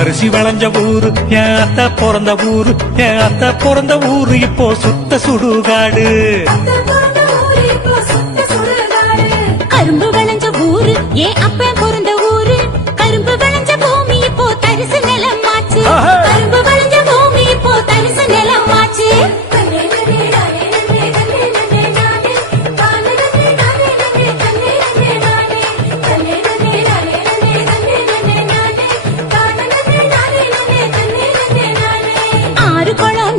அரிசி வளைஞ்ச ஊரு என் அத்தை பிறந்த ஊரு, என் அத்தை பிறந்த ஊரு இப்போ சுத்த சுடுகாடு. கரும்பு விளைஞ்ச ஊரு என் அப்ப பிறந்த ஊரு, கரும்பு விளைஞ்ச பூமி இப்போ தரிசு நிலம் ஆச்சு. கரும்பு விளைஞ்ச பூமி இப்போ தரிசு நிலம் ஆச்சு.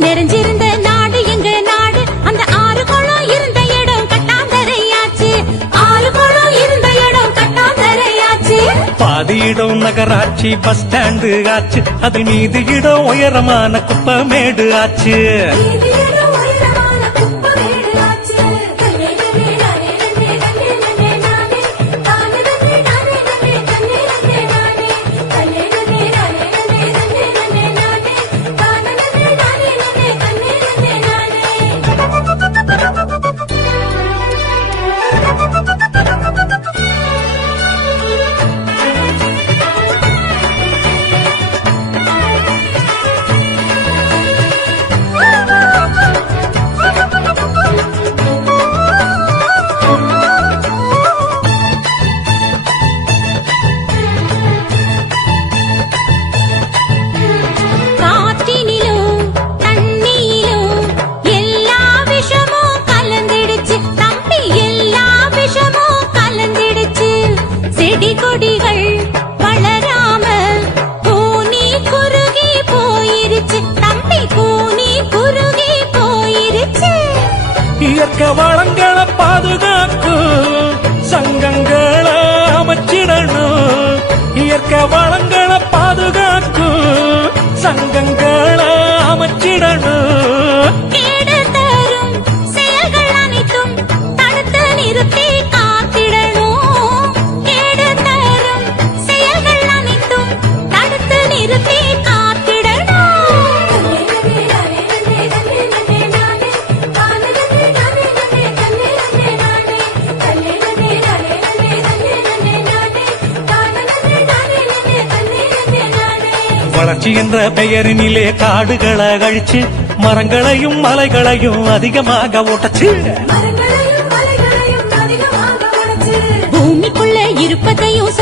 நிறைஞ்சிருந்த நாடு எங்க நாடு, அந்த ஆறு குளம் இருந்த இடம் கட்டாந்தரையாச்சு. ஆறு குளம் இருந்த இடம் கட்டாந்தரையாச்சு. பாதி இடம் நகராட்சி பஸ் ஸ்டாண்டு ஆச்சு, அதில் மீது இடம் உயரமான குப்பமேடு ஆச்சு. கொடிகள் வளராம பூனி குறுகி போயிருச்சு தம்பி, பூனி குறுகி போயிருச்சு. இயற்கை வளங்களை பாதுகாக்கும் சங்கங்களை அமைச்சிடணும். இயற்கை வளங்களை பாதுகாக்கும் சங்கங்களை அமைச்சிடணும். கேடு தரும் செயல்கள் அனைத்தும் தடுத்து நிறுத்தி காத்திடணும். வளர்ச்சி என்ற பெயரினிலே காடுகளை அழிச்சு மரங்களையும் மலைகளையும் அதிகமாக ஓட்டச்சு. பூமிக்குள்ள இருப்பதையும்